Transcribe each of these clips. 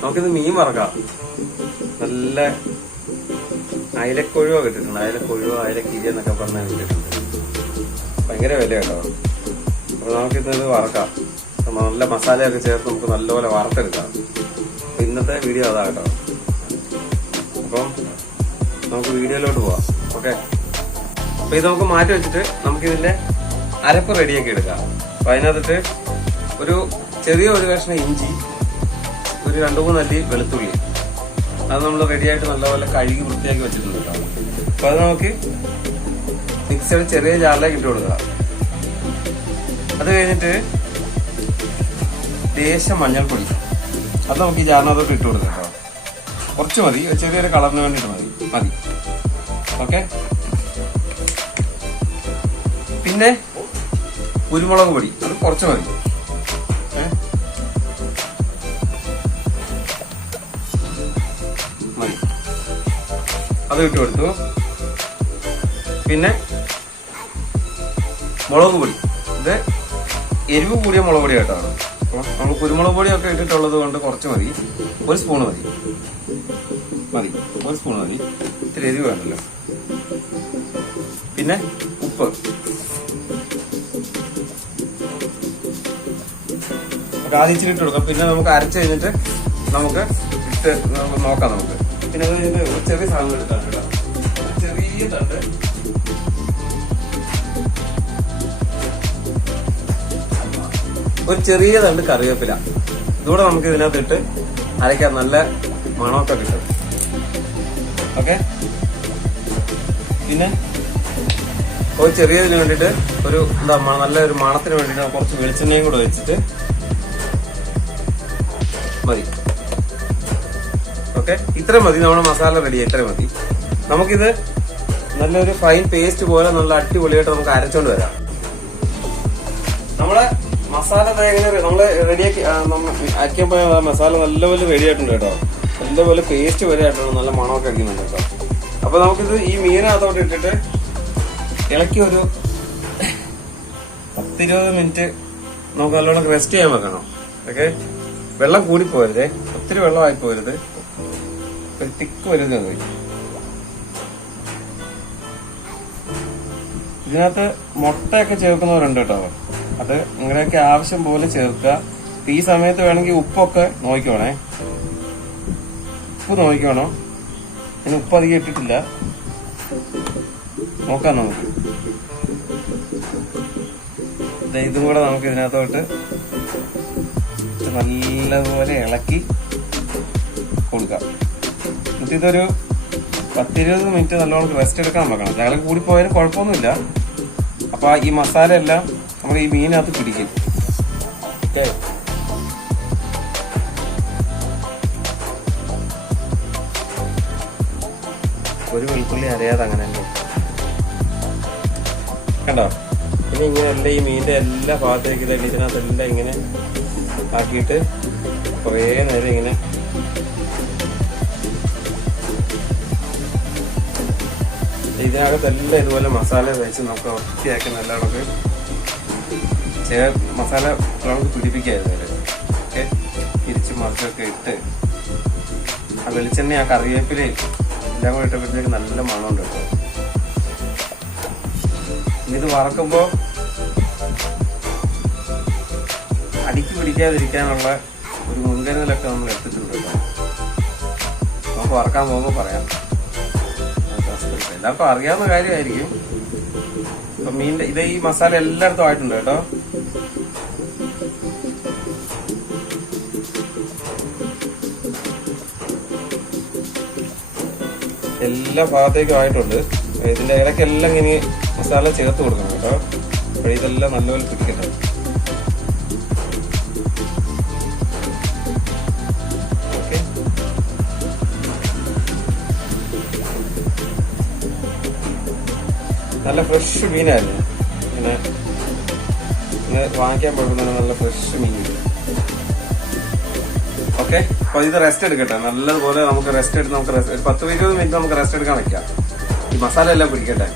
നമുക്കിത് മീൻ വറക്കാം. നല്ല അയലക്കൊഴുവ കിട്ടിയിട്ടുണ്ട്. അയലക്കൊഴുവ, അയലക്കിരി എന്നൊക്കെ പറഞ്ഞാൽ കിട്ടിയിട്ടുണ്ട്. ഭയങ്കര വില കേട്ടോ. അപ്പൊ നമുക്കിത് വറക്കാം. നല്ല മസാലയൊക്കെ ചേർത്ത് നമുക്ക് നല്ലപോലെ വറുത്തെടുക്കാം. അപ്പൊ ഇന്നത്തെ വീഡിയോ അതാ കേട്ടോ. അപ്പം നമുക്ക് വീഡിയോയിലോട്ട് പോവാം. ഓക്കെ, അപ്പൊ ഇത് നമുക്ക് മാറ്റി വെച്ചിട്ട് നമുക്കിതിന്റെ അരപ്പ് റെഡിയാക്കി എടുക്കാം. അപ്പൊ അതിനകത്തിട്ട് ഒരു കഷ്ണം ഇഞ്ചി, ഒരു 2-3 അല്ലി വെളുത്തുള്ളി, അത് നമ്മൾ റെഡിയായിട്ട് നല്ലപോലെ കഴുകി വൃത്തിയാക്കി വെച്ചിട്ടുണ്ട് കേട്ടോ. അപ്പൊ അത് നമുക്ക് മിക്സിയുടെ ചെറിയ ജാറിലേക്ക് ഇട്ട് കൊടുക്കുക. അത് കഴിഞ്ഞിട്ട് ലേശം മഞ്ഞൾപ്പൊടി, അത് നമുക്ക് ഈ ജാറിനകത്തോട്ട് ഇട്ട് കൊടുക്കാം കേട്ടോ. കുറച്ച് മതി, ചെറിയൊരു കളറിന് വേണ്ടിയിട്ട് മതി. ഓക്കെ, പിന്നെ കുരുമുളക് പൊടി, അത് കുറച്ച് മതി. അത് ഇട്ട് കൊടുത്തു. പിന്നെ മുളക് പൊടി, ഇത് എരിവ് കൂടിയ മുളക് പൊടി കേട്ടോ. അപ്പോൾ നമ്മൾ കുരുമുളക് പൊടിയൊക്കെ ഇട്ടിട്ടുള്ളത് കൊണ്ട് കുറച്ച് മതി. 1 സ്പൂൺ മതി. 1 സ്പൂൺ മതി. ഇത്തിരി എരിവ് വേണ്ടല്ലോ. പിന്നെ ഉപ്പ്, ആദ്യം ഇച്ചിരി ഇട്ട് കൊടുക്കാം. പിന്നെ നമുക്ക് അരച്ച് കഴിഞ്ഞിട്ട് നമുക്ക് നോക്കാം. നമുക്ക് പിന്നെ അത് കഴിഞ്ഞിട്ട് ചെറിയ സാധനം എടുക്കാം കേട്ടോ. ചെറിയ തണ്ട് ചെറിയ തണ്ട് കറിവേപ്പില, ഇതുകൂടെ നമുക്ക് ഇതിനകത്ത് ഇട്ട് അരയ്ക്കാൻ നല്ല മണമൊക്കെ കിട്ടും. ഓക്കെ, പിന്നെ ചെറിയതിന് വേണ്ടിയിട്ട് നല്ലൊരു മണത്തിന് വേണ്ടിയിട്ട് കുറച്ച് വെളിച്ചെണ്ണയും കൂടെ വെച്ചിട്ട് മതി. ഓക്കെ, ഇത്ര മതി. നമ്മുടെ മസാല റെഡി, ഇത്ര മതി. നമുക്കിത് നല്ലൊരു ഫൈൻ പേസ്റ്റ് പോലെ നല്ല അടിപൊളിയായിട്ട് നമുക്ക് അരച്ചോണ്ട് വരാം. നമ്മളെ മസാല നമ്മള് റെഡിയാക്കി അരയ്ക്കാൻ പോയ മസാല നല്ലപോലെ റെഡി ആയിട്ടുണ്ട് കേട്ടോ. നല്ലപോലെ പേസ്റ്റ് വരെ ആയിട്ടുണ്ട്. നല്ല മണമൊക്കെ അടിക്കുന്നുണ്ട് കേട്ടോ. അപ്പൊ നമുക്കിത് ഈ മീനകത്തോട്ട് ഇട്ടിട്ട് ഇളക്കി ഒരു 10-20 മിനിറ്റ് നമുക്ക് നല്ലോണം റെസ്റ്റ് ചെയ്യാൻ വെക്കണം. ഓക്കെ, വെള്ളം കൂടി പോരുതേ, ഒത്തിരി വെള്ളമായി പോരുത്, ഒരു തിക്ക് വരുന്നത്. ഇതിനകത്ത് മുട്ടയൊക്കെ ചേർക്കുന്നവരുണ്ട് കേട്ടോ. അത് നിങ്ങളുടെയൊക്കെ ആവശ്യം പോലെ ചേർക്കുക. ഈ സമയത്ത് വേണമെങ്കിൽ ഉപ്പൊക്കെ നോക്കിക്കോണേ. ഉപ്പ് നോക്കിക്കോണം. ഇനി ഉപ്പ് അധികം ഇട്ടിട്ടില്ല, നോക്കാം നമുക്ക്. ഇതും കൂടെ നമുക്ക് ഇതിനകത്തോട്ട് നല്ലപോലെ ഇളക്കി കൊടുക്കാം. എന്നിട്ട് ഇതൊരു 10-20 മിനിറ്റ് നല്ലോണം റെസ്റ്റ് എടുക്കാൻ വെക്കണം. ഞങ്ങൾ കൂടി പോയാലും കുഴപ്പമൊന്നുമില്ല. അപ്പൊ ഈ മസാല എല്ലാം നമ്മൾ ഈ മീനകത്ത് പിടിക്കും. ഓക്കെ, ഒരു വെളുത്തുള്ളി അറിയാതെ അങ്ങനെ തന്നെ കണ്ടോ. പിന്നെ ഇങ്ങനെ എല്ലാം ഈ മീനിന്റെ എല്ലാ ഭാഗത്തേക്കും ഇതിനകത്തെല്ലാം ഇങ്ങനെ ആക്കിയിട്ട് കുറേ നേരം ഇങ്ങനെ ഇതിനകത്തെല്ലാം ഇതുപോലെ മസാല വെച്ച് നമുക്ക് വൃത്തിയാക്കി നല്ലോണം മസാല നമുക്ക് പിടിപ്പിക്കായിരുന്നു. ഓക്കെ, തിരിച്ച് മറിച്ചൊക്കെ ഇട്ട് ആ വെളിച്ചെണ്ണ, ആ കറിവേപ്പില എല്ലാം കൂടെ ഇട്ടപ്പോഴത്തേക്ക് നല്ല മണമുണ്ട് കേട്ടോ. ഇത് വറക്കുമ്പോ അടിക്ക് പിടിക്കാതിരിക്കാനുള്ള ഒരു മുൻകരുതലൊക്കെ നമ്മൾ എടുത്തിട്ടുണ്ട് കേട്ടോ. നമുക്ക് വറക്കാൻ പോകുമ്പോൾ പറയാം. എല്ലാവർക്കും അറിയാവുന്ന കാര്യമായിരിക്കും. അപ്പൊ മീനിന്റെ ഈ മസാല എല്ലായിടത്തും ആയിട്ടുണ്ട് കേട്ടോ. എല്ലാ ഭാഗത്തേക്കും ആയിട്ടുണ്ട്. ഇതിന്റെ ഇടയ്ക്കെല്ലാം ഇങ്ങനെ മസാല ചേർത്ത് കൊടുക്കണം കേട്ടോ. അപ്പോൾ ഇതെല്ലാം നല്ലപോലെ പിടിക്കട്ടെ. ഓക്കെ, നല്ല ഫ്രഷ് മീനായിരുന്നു. ഇങ്ങനെ വാങ്ങിക്കാൻ പോകുന്ന നല്ല ഫ്രഷ് മീൻ. ഓക്കെ, അപ്പൊ ഇത് റെസ്റ്റ് എടുക്കട്ടെ. നല്ലതുപോലെ നമുക്ക് റെസ്റ്റ് എടുത്ത് നമുക്ക് 10-20 മിനിറ്റ് നമുക്ക് റെസ്റ്റ് എടുക്കാൻ വെക്കാം. ഈ മസാല എല്ലാം പിടിക്കട്ടെ.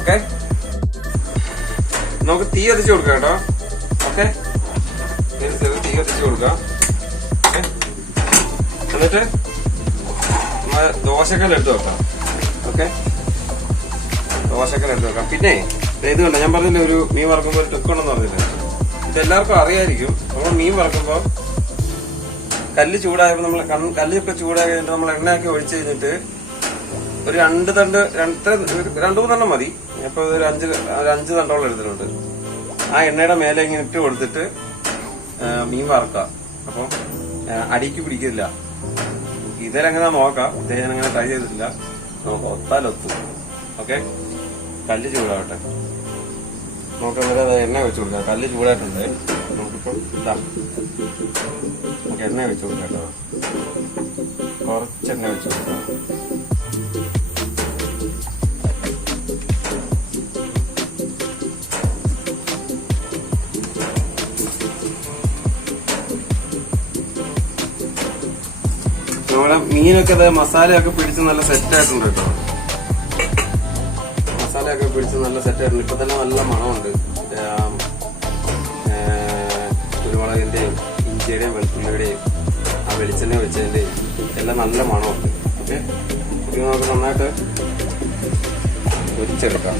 ഓക്കെ, നമുക്ക് തീ കത്തിച്ചു കൊടുക്കാം കേട്ടോ. ഓക്കെ, തീ കത്തിച്ചു കൊടുക്കാം. എന്നിട്ട് നമ്മൾ ദോശക്കല്ല് എടുത്ത് വെക്കാം. ഓക്കെ, ദോശക്കല്ല് എടുത്ത് വെക്കാം. പിന്നെ ഇത് കണ്ടോ, ഞാൻ പറഞ്ഞില്ലേ ഒരു മീൻ വറക്കുമ്പോൾ ഒരു ടുക്കുണ്ടെന്ന് പറഞ്ഞില്ലേ, ഇതെല്ലാവർക്കും അറിയായിരിക്കും. നമ്മൾ മീൻ വറക്കുമ്പോൾ കല്ല് ചൂടായപ്പോൾ നമ്മൾ കല്ലൊക്കെ ചൂടായി കഴിഞ്ഞിട്ട് നമ്മൾ എണ്ണയൊക്കെ ഒഴിച്ചു കഴിഞ്ഞിട്ട് ഒരു 2 തണ്ട് 2-3 തണ്ണം മതി. അപ്പൊ ഒരു 5 തണ്ടോളം എടുത്തിട്ടുണ്ട്. ആ എണ്ണയുടെ മേലെ ഇങ്ങനെ ഇട്ട് കൊടുത്തിട്ട് മീൻ വറക്കാം. അപ്പം അടിക്ക് പിടിക്കില്ല. ഇതിലെങ്ങനെ നോക്കാം, ഇത് ഞാൻ അങ്ങനെ ട്രൈ ചെയ്തിട്ടില്ല. നമുക്ക് ഒത്താലൊത്തും. ഓക്കെ, കല്ല് ചൂടാവട്ടെ. നമുക്ക് അന്നേരം എണ്ണ വെച്ച് കൊടുക്കാം. കല്ല് ചൂടായിട്ടുണ്ട്. നമുക്കിപ്പം ഇതാ നമുക്ക് എണ്ണ വെച്ച് കൊടുക്കാം കേട്ടോ. കുറച്ച് എണ്ണ വെച്ച് കൊടുക്കാം. നമ്മുടെ മീനൊക്കെ മസാലയൊക്കെ പിടിച്ച് നല്ല സെറ്റ് ആയിട്ടുണ്ട് കേട്ടോ. മസാലയൊക്കെ പിടിച്ച് നല്ല സെറ്റ് ആയിട്ടുണ്ട്. ഇപ്പൊ തന്നെ നല്ല മണമുണ്ട്. കുരുമുളകിന്റെയും ഇഞ്ചിയുടെയും വെളുത്തുള്ളിയുടെയും ആ വെളിച്ചെണ്ണ വെച്ചതിന്റെയും എല്ലാം നല്ല മണമുണ്ട്. ഓക്കെ, ഇത് നമുക്ക് നന്നായിട്ട് പൊരിച്ചെടുക്കാം.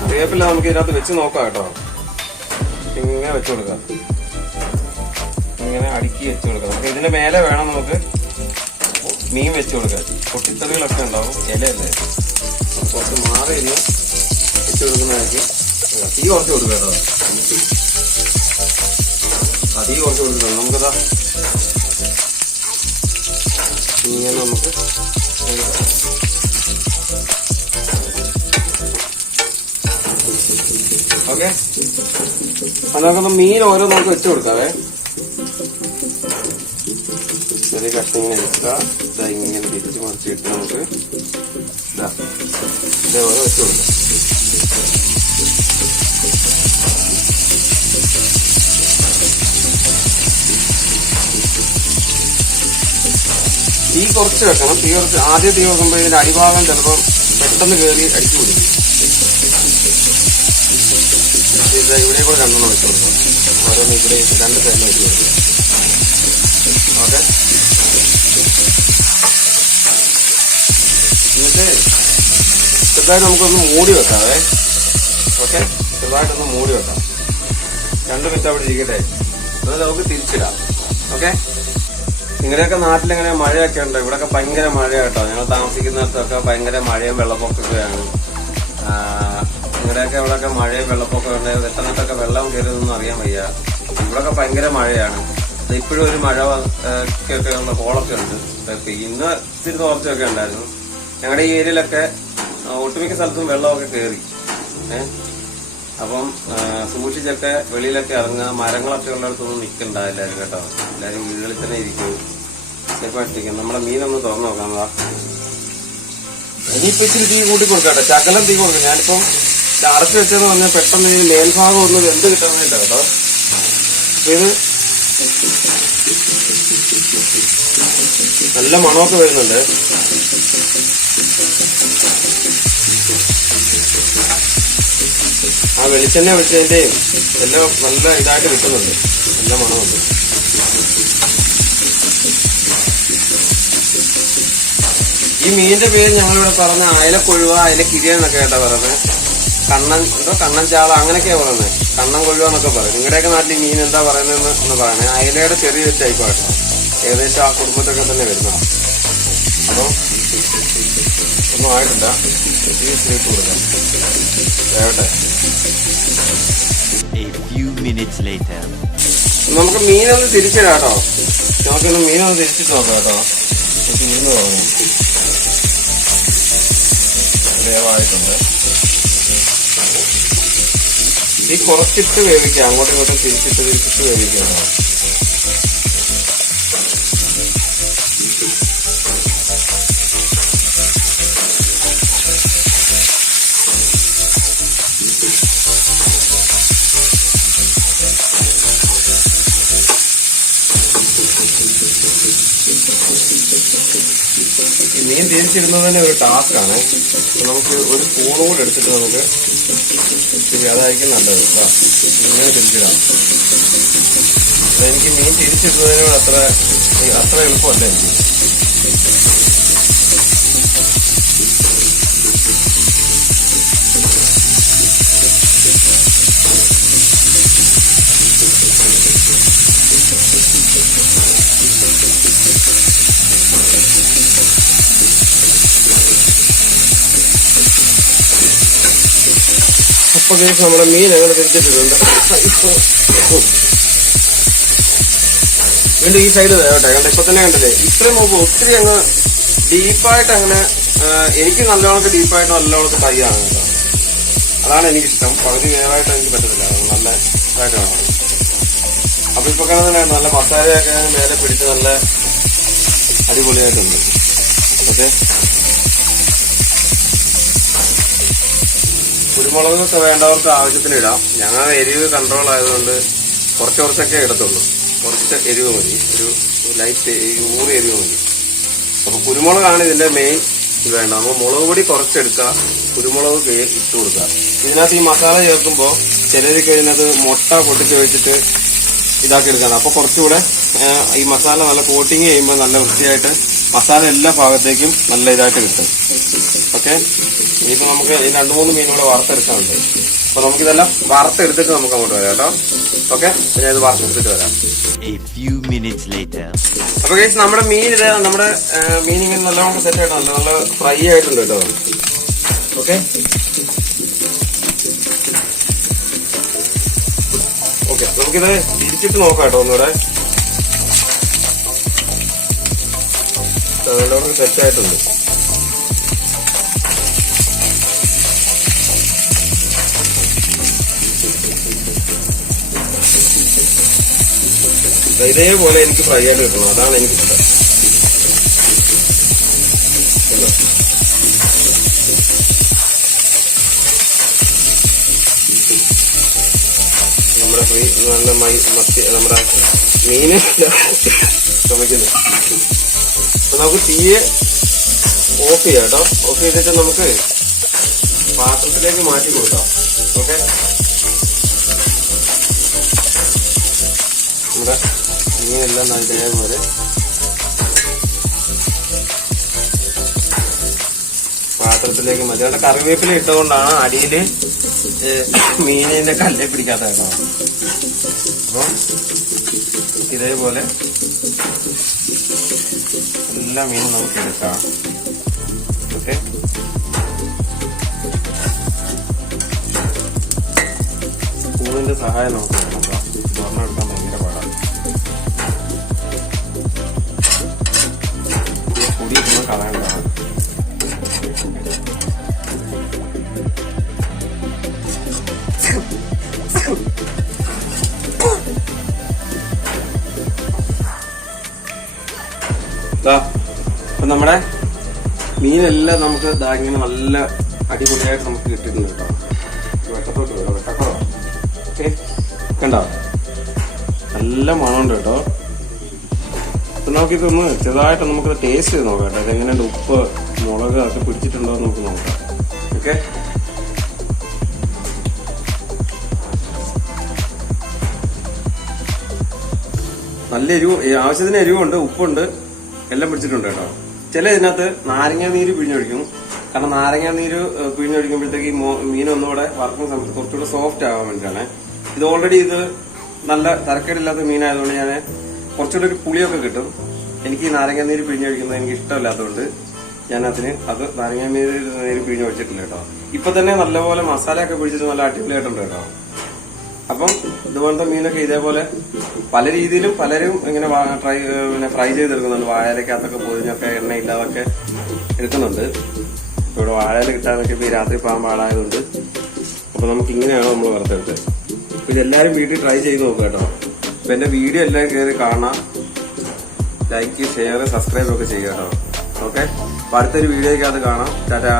കറിവേപ്പില നമുക്ക് ഇതിനകത്ത് വെച്ച് നോക്കാം കേട്ടോ. ഇങ്ങനെ വെച്ച് കൊടുക്കാം. ഇങ്ങനെ അടുക്കി വെച്ച് കൊടുക്കാം. നമുക്ക് ഇതിന്റെ മേലെ വേണം നമുക്ക് മീൻ വെച്ച് കൊടുക്കാൻ. പൊട്ടിത്തെറികളൊക്കെ ഉണ്ടാവും. ഇലയല്ലേ, കുറച്ച് മാറി ഇന്ന് വെച്ച് കൊടുക്കുന്നതായിരിക്കും. തീ കുറച്ച് കൊടുക്കാം കേട്ടോ. തീ കുറച്ച് കൊടുക്കണം. നമുക്കതാ ഇങ്ങനെ നമുക്ക് ഓക്കെ, അതിനകത്ത് മീൻ ഓരോ നമുക്ക് വെച്ച് കൊടുക്കാവേ. ചെറിയ കഷ്ണം ഇങ്ങനെ എടുക്കുക. ഇങ്ങനെ തിരിച്ച് മറിച്ചിട്ട് നമുക്ക് ഇതേപോലെ വെച്ച് കൊടുക്കാം. തീ കുറച്ച് വെക്കണം. ആദ്യം തീ വെക്കുമ്പോൾ ഇതിന്റെ അടിഭാഗം ചിലപ്പോൾ പെട്ടെന്ന് കയറി അടിച്ചു പിടിക്കും. ഇവിടെ കൂടെ 2 വെച്ച് കൊടുക്കാം. ഓരോന്ന് ഇവിടെ 2 സൈഡിൽ വെച്ച് കൊടുക്കാം. ഓക്കെ, എന്നിട്ട് ചെറുതായിട്ട് നമുക്കൊന്ന് മൂടി വെക്കാവേ. ഓക്കെ, ചെറുതായിട്ടൊന്ന് മൂടി വെക്കാം. 2 മിനിറ്റ് അവിടെ ഇരിക്കട്ടെ. അത് നമുക്ക് തിരിച്ചിടാം. ഓക്കെ, നിങ്ങളുടെയൊക്കെ നാട്ടിലിങ്ങനെ മഴയൊക്കെ ഉണ്ട്. ഇവിടെയൊക്കെ ഭയങ്കര മഴയാട്ടോ. ഞങ്ങൾ താമസിക്കുന്നിടത്തൊക്കെ ഭയങ്കര മഴയും വെള്ളപ്പൊക്കമൊക്കെയാണ്. നിങ്ങളുടെയൊക്കെ ഇവിടെയൊക്കെ മഴയും വെള്ളപ്പൊക്കം ഉണ്ട്. എത്രനൊക്കെ വെള്ളം കയറുന്നൊന്നും അറിയാൻ വയ്യ. ഇവിടെയൊക്കെ ഭയങ്കര മഴയാണ്. ഇപ്പോഴും ഒരു മഴ ഒക്കെ ഉള്ള കോളൊക്കെ ഉണ്ട്. ഇന്ന് ഇത്തിരി തോർച്ചയൊക്കെ ഉണ്ടായിരുന്നു. ഞങ്ങളുടെ ഈ ഏരിയയിലൊക്കെ ഒട്ടുമിക്ക സ്ഥലത്തും വെള്ളമൊക്കെ കയറി. അപ്പം സൂക്ഷിച്ചൊക്കെ വെളിയിലൊക്കെ ഇറങ്ങുക. മരങ്ങളൊക്കെ ഉള്ളിടത്തൊന്നും നിൽക്കണ്ട എല്ലാവരും കേട്ടോ. എല്ലാവരും വീടുകളിൽ തന്നെ ഇരിക്കും. സേഫായിട്ടിരിക്കും. നമ്മുടെ മീനൊന്ന് തുറന്നു നോക്കാം. ഇനിയിപ്പോ ഇച്ചിരി തീ കൂട്ടി കൊടുക്കട്ടെ. ശകലം തീ കൊടുക്കും. ഞാനിപ്പം അടച്ചു വെച്ചെന്ന് പറഞ്ഞാൽ പെട്ടെന്ന് ഈ മേൽഭാഗം ഒന്ന് വെന്ത് കിട്ടാൻ വേണ്ടിട്ടാ കേട്ടോ. ഇത് നല്ല മണമൊക്കെ വരുന്നുണ്ട്. ആ വെളിച്ചെണ്ണ ഒഴിച്ചതിന്റെയും എല്ലാം നല്ല ഇതായിട്ട് കിട്ടുന്നുണ്ട്. നല്ല മണമുണ്ട്. ഈ മീനിന്റെ പേര് ഞങ്ങളിവിടെ പറഞ്ഞ അയലക്കൊഴുവ, അയലക്കിരിയ എന്നൊക്കെ കേട്ടാ പറയുന്നത്. കണ്ണൻ ചാള അങ്ങനെയൊക്കെയാ പറയുന്നത്. കണ്ണൻ കൊഴുവ എന്നൊക്കെ പറയും. നിങ്ങളുടെയൊക്കെ നാട്ടിൽ മീൻ എന്താ പറയുന്നതെന്ന് പറയണേ. അയലയുടെ ചെറിയൊരു ടൈപ്പാട്ടോ. ഏകദേശം ആ കുടുംബത്തൊക്കെ തന്നെ വരുന്നതാണ്. അപ്പം ഒന്നും ആയിട്ടില്ല. ഇട്ട് കൊടുക്കാം. വേവട്ടെ. നമുക്ക് മീനൊന്ന് തിരിച്ചിടാം കേട്ടോ. നമുക്കൊന്ന് മീനൊന്ന് തിരിച്ചിട്ട് നോക്കാം കേട്ടോ. ഇരുന്ന് തുടങ്ങും. വേവായിട്ടുണ്ട്. ഈ കുറച്ചിട്ട് വേവിക്കാം. അങ്ങോട്ടും ഇങ്ങോട്ടും തിരിച്ചിട്ട് വേവിക്കാം. മീൻ തിരിച്ചിടുന്നത് തന്നെ ഒരു ടാസ്ക്കാണ്. നമുക്ക് ഒരു സ്പൂൺ കൂടെ എടുത്തിട്ട് നമുക്ക് അതായിരിക്കും നല്ലത് കേട്ടോ. ഇങ്ങനെ തിരിച്ചിടാം. എനിക്ക് മീൻ തിരിച്ചിടുന്നതിനോട് അത്ര എളുപ്പമല്ല എനിക്ക്. അപ്പൊ നമ്മുടെ മീൻ അങ്ങനെ തിരിച്ചിട്ടിട്ടുണ്ട്. വീണ്ടും ഈ സൈഡ് കേട്ടെ, കണ്ട ഇപ്പൊ തന്നെ കണ്ടല്ലേ. ഇത്രയും നോക്കും ഒത്തിരി അങ്ങ് ഡീപ്പായിട്ട് അങ്ങനെ എനിക്ക് നല്ലോണക്ക് ഡീപ്പായിട്ട് നല്ലോണക്ക് ഫ്രൈ ആണ് കേട്ടോ. അതാണ് എനിക്കിഷ്ടം. പകുതി വേവായിട്ട് എനിക്ക് പറ്റത്തില്ല, നല്ല ഇതായിട്ട് വേണം. അപ്പൊ ഇപ്പൊ കാണുന്ന നല്ല മസാലയൊക്കെ മേലെ പിടിച്ച് നല്ല അടിപൊളിയായിട്ടുണ്ട്. ഓക്കെ, കുരുമുളകൊക്കെ വേണ്ടവർക്ക് ആവശ്യത്തിന് ഇടാം. ഞങ്ങൾ എരിവ് കൺട്രോൾ ആയതുകൊണ്ട് കുറച്ചൊക്കെ ഇടത്തുള്ളൂ. കുറച്ച് എരിവ് മതി, ഒരു ലൈറ്റ് ഊറി എരിവ് മതി. അപ്പൊ കുരുമുളകാണ് ഇതിന്റെ മെയിൻ ഇത് വേണ്ട. നമ്മൾ മുളക് പൊടി കുറച്ചെടുക്കുക, കുരുമുളക് ഇട്ട് കൊടുക്കുക. ഇതിനകത്ത് ഈ മസാല ചേർക്കുമ്പോൾ ചിലർക്ക് ഇതിനകത്ത് മുട്ട പൊട്ടിച്ച് വെച്ചിട്ട് ഇതാക്കി എടുക്കാണ്. അപ്പൊ കുറച്ചുകൂടെ ഈ മസാല നല്ല കോട്ടിങ് ചെയ്യുമ്പോൾ നല്ല വൃത്തിയായിട്ട് മസാല എല്ലാ ഭാഗത്തേക്കും നല്ല ഇതായിട്ട് കിട്ടും. ഓക്കെ, ഇനിയിപ്പോ നമുക്ക് 2-3 മീനൂടെ വറുത്തെടുക്കാനുണ്ട്. അപ്പൊ നമുക്കിതെല്ലാം വറുത്തെടുത്തിട്ട് നമുക്ക് അങ്ങോട്ട് വരാം കേട്ടോ. ഓക്കെ, ഞാൻ ഇത് വറുത്തെടുത്തിട്ട് വരാം. അപ്പൊ ഗൈസ് നമ്മുടെ മീൻ ഇങ്ങനെ നല്ലോണം സെറ്റ് ആയിട്ട് നല്ല ഫ്രൈ ആയിട്ടുണ്ട് കേട്ടോ. ഓക്കെ, നമുക്കിത് തിരിച്ചിട്ട് നോക്കാം കേട്ടോ. ഒന്നുകൂടെ നല്ലോണം സെറ്റ് ആയിട്ടുണ്ട്. ഇതേപോലെ എനിക്ക് ഫ്രൈ ആയിട്ട് കിട്ടണം, അതാണ് എനിക്കിഷ്ടം. നമ്മുടെ നല്ല മത്തി നമ്മുടെ മീന് ശ്രമിക്കുന്നു. അപ്പൊ നമുക്ക് തീയെ ഓഫ് ചെയ്യാം കേട്ടോ. ഓഫ് ചെയ്തിട്ട് നമുക്ക് പാത്രത്തിലേക്ക് മാറ്റി കൊടുക്കാം. ഓക്കെ, നമ്മുടെ മീനെല്ലാം ഇതേപോലെ പാത്രത്തിലേക്ക് മതി. അവിടെ കറിവേപ്പില ഇട്ടുകൊണ്ടാണ് അടിയിൽ മീനിന്റെ കല്ലെ പിടിക്കാത്ത കേട്ടോ. അപ്പം ഇതേപോലെ എല്ലാ മീനും നമുക്ക് എടുക്കാം. ഓക്കെ, സ്പൂണിന്റെ സഹായം നമുക്ക് വേണം കേട്ടോ. സ്വർണ്ണം എടുക്കാൻ ഭയങ്കര പാടാണ്. പൊടി ഒന്നും കളയണ്ടാണ്. അപ്പൊ നമ്മുടെ മീനെല്ലാം നമുക്ക് ഇങ്ങനെ നല്ല അടിപൊളിയായിട്ട് നമുക്ക് കിട്ടിയിട്ടുണ്ട് കേട്ടോ. വെട്ടത്തോട്ട് വരാം, വെട്ടക്കുറവാ. ഓക്കെ, കണ്ടോ നല്ല മണമുണ്ട് കേട്ടോ. അപ്പൊ നമുക്കിതൊന്ന് ചെറുതായിട്ട് നമുക്ക് ടേസ്റ്റ് ചെയ്ത് നോക്കാം കേട്ടോ. ഇതെങ്ങനെയുണ്ട്, ഉപ്പ് മുളക് ഒക്കെ പിടിച്ചിട്ടുണ്ടോ എന്ന് നമുക്ക് നോക്കാം. ഓക്കെ, നല്ല എരിവ്, ആവശ്യത്തിന് എരിവുണ്ട്, ഉപ്പുണ്ട്, എല്ലാം പിടിച്ചിട്ടുണ്ട് കേട്ടോ. ചില ഇതിനകത്ത് നാരങ്ങ നീര് പിഴിഞ്ഞൊഴിക്കും. കാരണം നാരങ്ങ നീര് പിഴിഞ്ഞൊഴിക്കുമ്പോഴത്തേക്ക് ഈ മീൻ ഒന്നുകൂടെ വറുക്കുന്ന സമയത്ത് കുറച്ചുകൂടെ സോഫ്റ്റ് ആവാൻ വേണ്ടിയിട്ടാണ്. ഇത് ഓൾറെഡി ഇത് നല്ല തരക്കേടില്ലാത്ത മീനായതുകൊണ്ട് ഞാൻ കുറച്ചുകൂടെ ഒരു പുളിയൊക്കെ കിട്ടും. എനിക്ക് ഈ നാരങ്ങ നീര് പിഴിഞ്ഞൊഴിക്കുന്നത് എനിക്ക് ഇഷ്ടമില്ലാത്തതുകൊണ്ട് ഞാൻ അത് നാരങ്ങ നീര് പിഴിഞ്ഞൊഴിച്ചിട്ടില്ല കേട്ടോ. ഇപ്പൊ തന്നെ നല്ലപോലെ മസാലയൊക്കെ പിടിച്ചിട്ട് നല്ല അടിപൊളിയായിട്ടുണ്ട് കേട്ടോ. അപ്പം ഇതുപോലത്തെ മീനൊക്കെ ഇതേപോലെ പല രീതിയിലും പലരും ഇങ്ങനെ ഫ്രൈ ചെയ്തെടുക്കുന്നുണ്ട്. വാഴയിലക്കകത്തൊക്കെ പൊതിഞ്ഞൊക്കെ എണ്ണയില്ലാതൊക്കെ എടുക്കുന്നുണ്ട്. ഇവിടെ വാഴയില കിട്ടാനൊക്കെ ഇപ്പൊ ഈ രാത്രി പോകാൻ പാടായതുകൊണ്ട് അപ്പൊ നമുക്ക് ഇങ്ങനെയാണ് നമ്മൾ വറുത്തെടുത്തത്. അപ്പൊ ഇതെല്ലാരും വീട്ടിൽ ട്രൈ ചെയ്ത് നോക്കുക കേട്ടോ. അപ്പൊ എന്റെ വീഡിയോ എല്ലാവരും കയറി കാണാം, ലൈക്ക്, ഷെയർ, സബ്സ്ക്രൈബ് ഒക്കെ ചെയ്യുക കേട്ടോ. ഓക്കെ, അടുത്തൊരു വീഡിയോയ്ക്ക് അത് കാണാം. ടാറ്റാ.